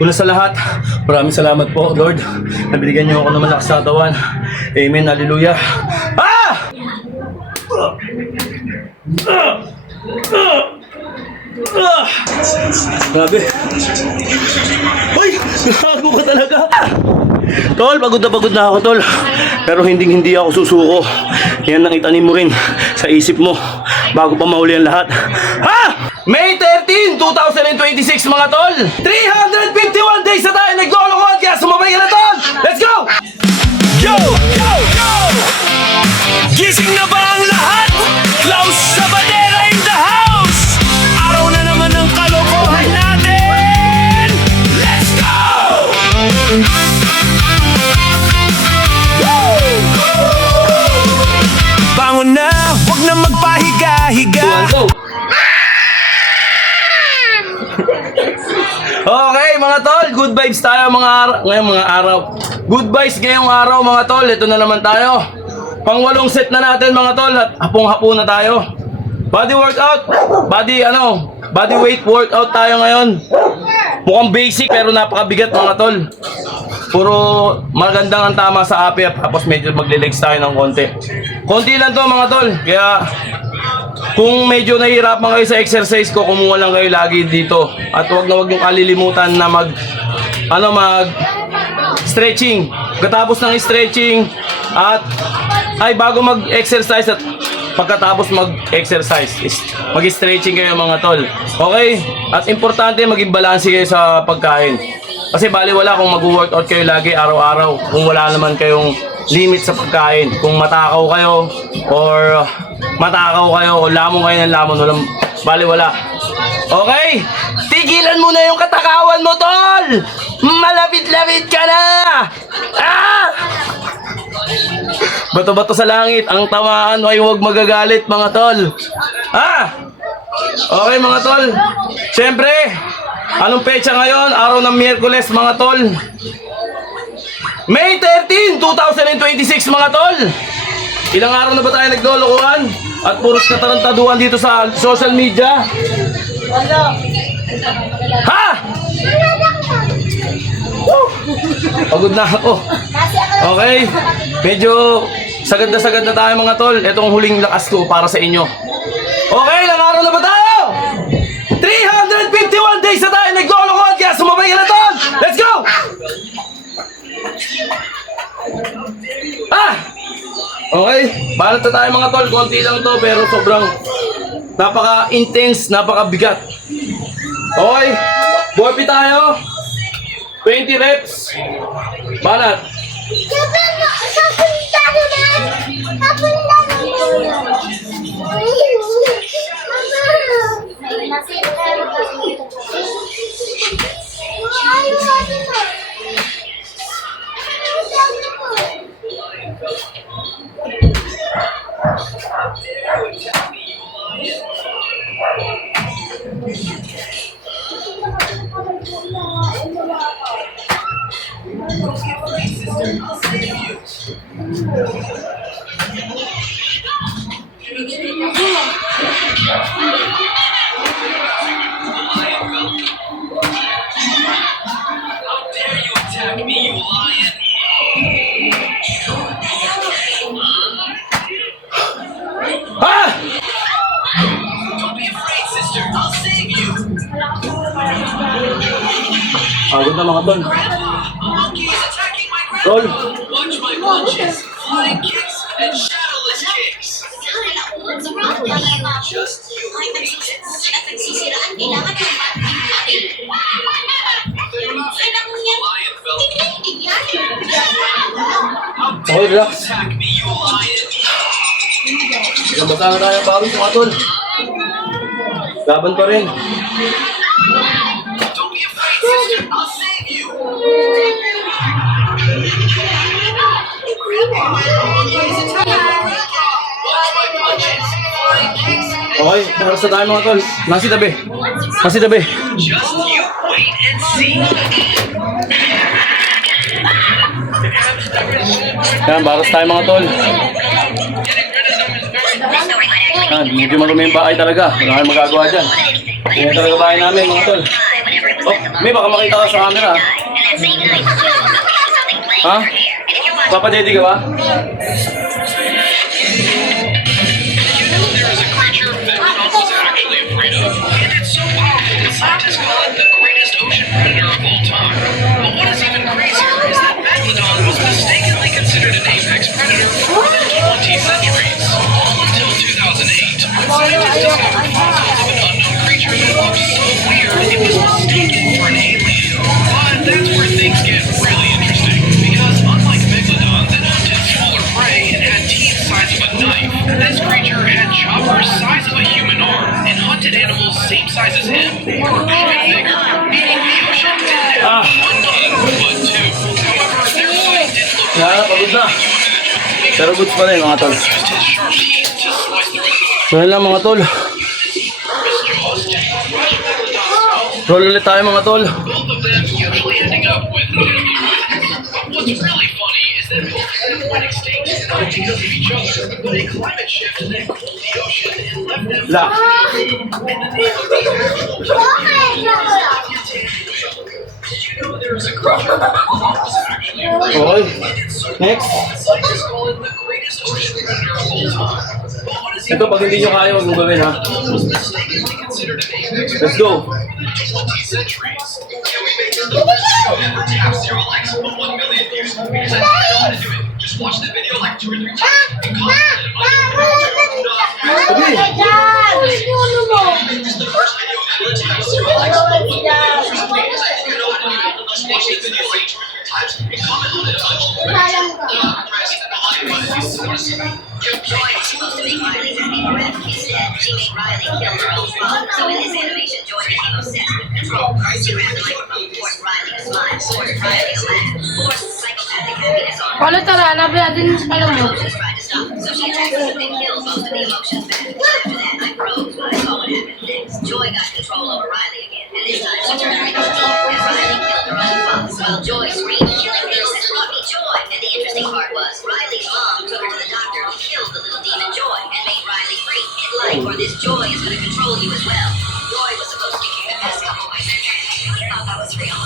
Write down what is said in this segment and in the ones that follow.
Una sa lahat, maraming salamat po, Lord. Nabigyan niyo ako ng malakas na katawan. Amen, hallelujah. Ah! Grabe. Hoy! Gago ka talaga. Tol, pagod na ako, Tol. Pero hindi ako susuko. Yan ang itanim mo rin sa isip mo bago pa mahuli ang lahat. Ha? May 13, 2026 mga Tol. 351 days na tayo naglolokohan, kaya sumabay ka na, Tol. Let's go! Yo! Yo! Yo! Gising na ba ang lahat? Klaus Sabadera in the house! Araw na naman ng kalokohan natin! Let's go! Bangon na, huwag na magpahiga-higa. Go! Okay mga Tol, good vibes tayo ngayong mga araw. Good vibes ngayong araw mga Tol. Ito na naman tayo. Pang 8 set na natin mga Tol at hapong-hapo na tayo. Body workout, body weight workout tayo ngayon. Mukhang basic pero napakabigat mga Tol. Puro magandang ang tama sa api at tapos medyo magle-legs tayo ng konti. Konti lang to mga Tol. Kaya kung medyo nahihirapan kayo sa exercise ko, kumuha lang kayo lagi dito. At huwag na huwag yung kalilimutan na mag stretching. Pagkatapos ng stretching at bago mag-exercise at pagkatapos mag-exercise, mag-stretching kayo mga Tol. Okay? At importante maging balanse kayo sa pagkain. Kasi baliwala kung mag-workout kayo lagi araw-araw kung wala naman kayong limit sa pagkain. Kung matakaw kayo o lamon kayo ng lamon, walang baliwala. Okay? Tigilan mo na yung katakawan mo, Tol! Malapit-lapit ka na! Ah! Bato-bato sa langit, ang tamaan ay huwag magagalit, mga Tol. Ah! Okay, mga Tol. Siyempre, anong petsa ngayon? Araw ng Miyerkules, mga Tol. May 13, 2026, mga Tol. Ilang araw na ba tayo naglolokohan? At puros katarantaduhan dito sa social media? Ha? Pagod na ako. Okay, medyo sagad na tayo mga Tol. Itong huling lakas ko para sa inyo. Okay, ilang araw na ba tayo? 351 days na tayo naglolokohan, kaya sumabay ka na, Tol. Let's go! Okay, balat na tayo mga Tol. Konti lang to pero sobrang napaka-intense, napaka-bigat. Okay, burpee tayo. 20 reps. Balat. Pagod na mga Tol. Tol. Watch my punches, flying kicks, and shadowless kicks. Just you wait and see. Lion felt. Okay, relax. Attack me, you lion. Gabata na tayo bago mga Tol. Laban pa rin. Don't be afraid, sister. I'll save you. Watch my punches, flying kicks, and Okay, paras na tayo mga Tol. Nasi tabi. just you wait and see. Yan, baras tayo mga Tol. Yan, medyo marumi yung bahay talaga. Wala kayong magagawa dyan. Yan talaga bahay namin mga Tol. Oh. May baka makita ka sa camera. Ha? Papadedi ka ba? It's so powerful that scientists call it the greatest ocean predator of all time. But what is even crazier is that Megalodon was mistakenly considered an apex predator for more than 20 centuries. All until 2008, when scientists discovered fossils of an unknown creature that looked so weird it was mistaken for an alien. But that's where things get really interesting, because unlike Megalodon that hunted smaller prey and had teeth the size of a knife, this creature had choppers size of a human arm and hunted animals same size as him or even bigger, meaning the ocean didn't have one king but two. However, their fight didn't look Yeah, pagod na. Pero goods pa rin mga tol. used his sharp teeth to slice through his So yun lang mga tol. jaws to crush Megalodon's skull. Roll ulit tayo mga tol. Both of them usually ending up with deadly wounds. But what's really funny is that both of them went extinct not because of each other, but a climate shift that cooled the ocean and left them La. Did you know there is a creature that was actually a Okay. Next. scientists call it the greatest ocean predator of all time. But what is Ito pag hindi nyo kaya, huwag mo gawin ha. was mistakenly considered an apex Let's go. 20 centuries. Can we make this never tap 0 likes but 1 million views? Because I don't know how to do it. Just watch the video like 2 or 3 times and comment Sabi. This is the first video ever to have 0 likes but 1 million views. If you know how to do it, just watch the video like 2 or 3 times and comment on it a bunch. Press the like button if you want to see me. Joy was supposed to make Riley happy forever. Instead, she made Riley kill her own father. So in this animation, Joy became obsessed with control. She grabbed the microphone, forced Riley to smile, forced Riley to laugh, forced psychopathic happiness on her. Paano tara? Labi natin sa My mo. emotions tried to stop her, so she attacked us and killed most of the emotions back. After that, I froze, but I saw what happened next. Joy got control over Riley again, and this time she turned her into a demon, and Riley killed her own father. While Joy screamed, "Killing Bill has brought me joy!" And the interesting part was, Riley's mom took her to the doctor who killed the little demon Joy and made Riley free. Hit like, or this Joy is going to control you as well. Joy was supposed to be the best couple by centuries. I thought that was real.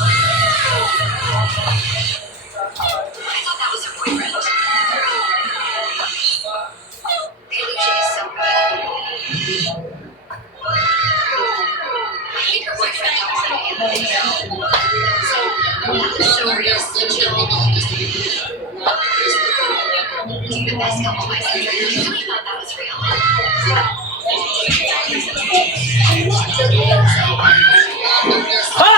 I thought that was her boyfriend. Peluche is so good. I think her boyfriend told her in the video. So, that was so real. The best couple by centuries. I thought that was real. Ha!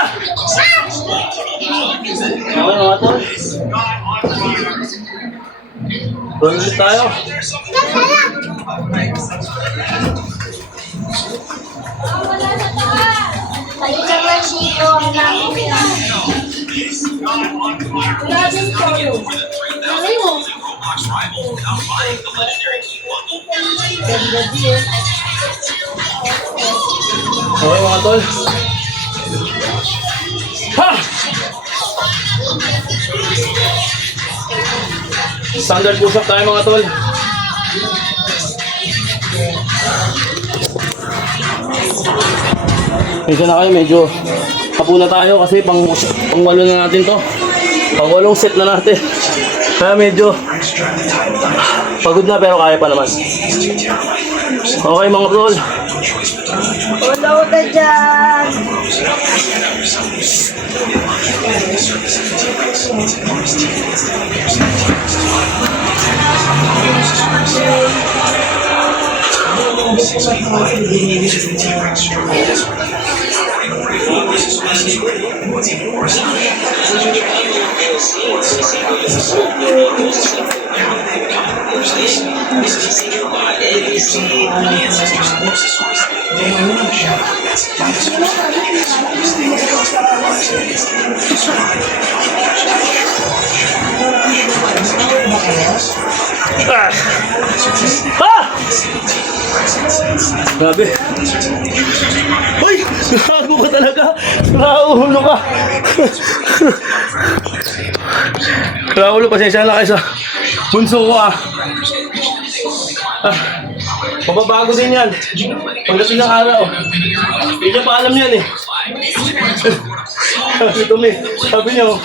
Okay mga tol. Roll ulit tayo. Okay mga tol. Ha! Standard push-up tayo mga tol. Medyo na kayo, medyo hapo na tayo kasi pang-walo na natin to. Pang-walong set na natin. Kaya medyo pagod na pero kaya pa naman. Okay mga tol. Wala ka dyan. Ah! Ah! Grabe. Hoy! Gago ka talaga. Nauulo ka. Nauulo, pasensya na kayo sa bunso ko ah. Mababago din yan. Pagdating ng araw. Hindi niya pa alam yan eh. Sabi Tumi, sabi niyo.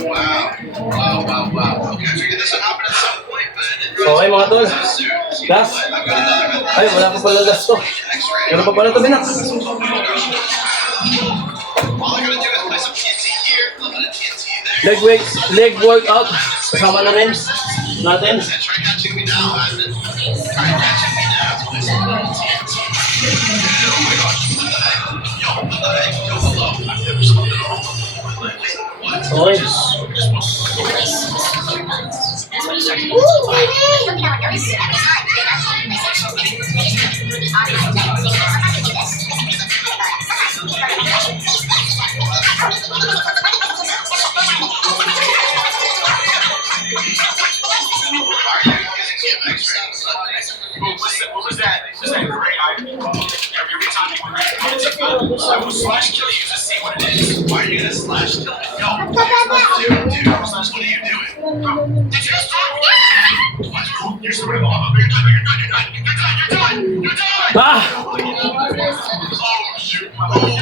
Wow. Okay, I figured this would happen at some point, but I didn't Okay mga tol. realize soon. Gas. I've got another Ay, wala pa pala gas to. Meron pa pala to, Binak. All I gotta do is play some TNT here, a little bit of TNT there. Leg workout. Kasama na rin natin. And try catching me now, hasn't it? Try catching me now. Play some TNT. Oh my gosh, what the heck? Yo, what the heck? Yo, hello. I've never something wrong with my leg. What? Okay. What was that? Was that great? Every time you went I will slash kill you to see what it is. Why are you gonna slash kill me? Yo, dude, what are you doing? Did you just talk? What? You're sort of off. You're done. Ah! Oh, shoot. Gotta be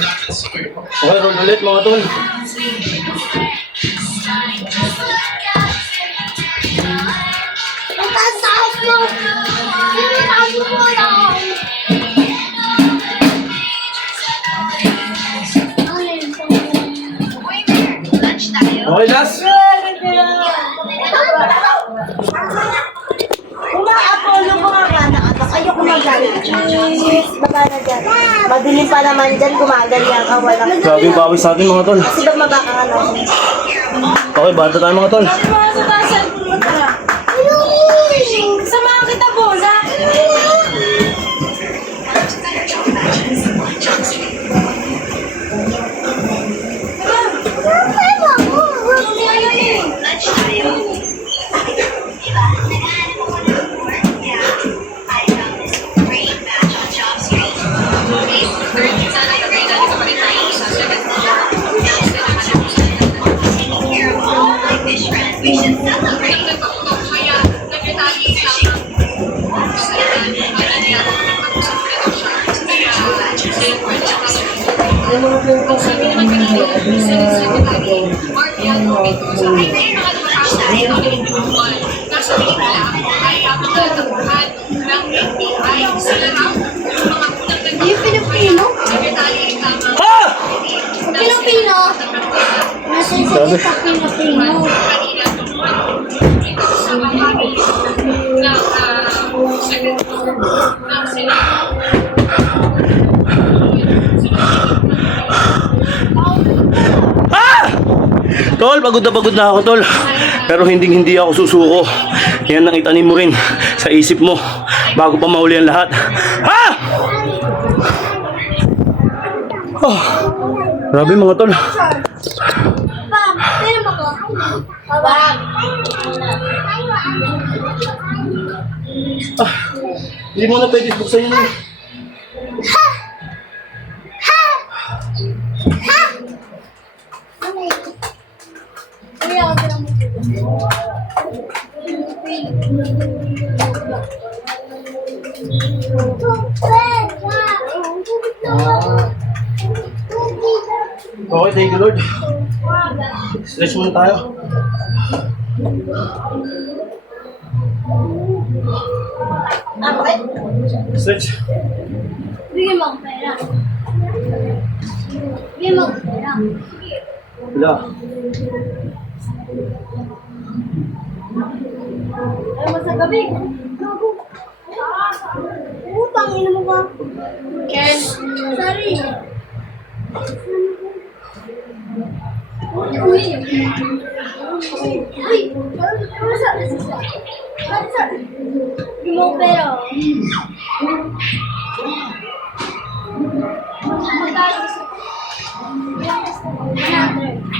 diamond somewhere. Okay, roll ulit mga tol. Ang taas mo! Sinasabi mo lang! Okay, last. Uma-apolo mo nga anak. Ayoko magalit. Please, baka na dyan. Madilim pa naman dyan, gumagalya ka. Walang... Grabe yung pawis natin mga tol. Kasi ba mabaka ka naman? Okay, bata tayo mga tol. Mga subasan mo tara. Samahan kita, bola. We should celebrate. Yung Pilipino? Ah! Pilipino? Nasa sa Pilipino. Ah! Tol, pagod na ako, tol. Pero hindi ako susuko. Yan ang itanim mo rin sa isip mo bago pa mahuli ang lahat. Ha? Oh, grabe mga tol. Pam, pero mo ko. Pam. Ah, hindi mo na pwede buksan yun. Okay, thank you Lord. Stretch muna tayo. Stretch. Bigyan mo ang pera. Bigyan mo ang pera. Wala. Ayaw mo sa gabi. Utang, ino mo ka. Ken. Sorry. Uy. Uy. Ano sa? Ano sa? Bigyan mo ang pera. Magkano gusto? 100.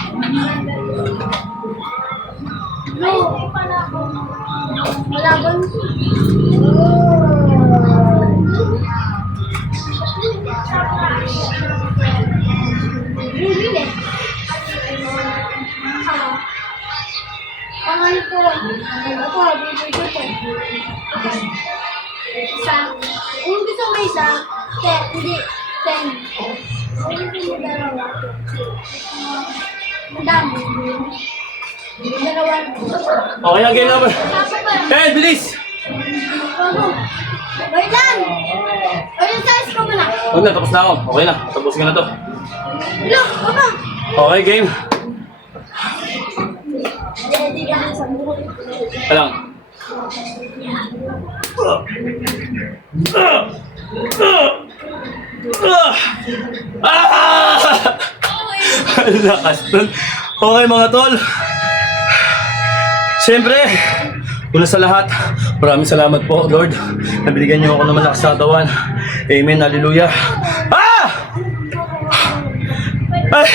No. Malaban. Oh. Hindi, 10. Hindi dalawa. Madami. Dalawa. Okay, ang game naman. Ben, bilis! Wait lang! O yung size ko muna. Huwag na, tapos na ako. Okay na, tapos ko na to. Look, baba! Okay, game. Hindi ka sa buhok. Alang. Ang lakas nun. Okay mga tol. Siyempre, una sa lahat, maraming salamat po, Lord. Nabigyan niyo ako ng malakas sa katawan. Amen, hallelujah. Ah! Ay!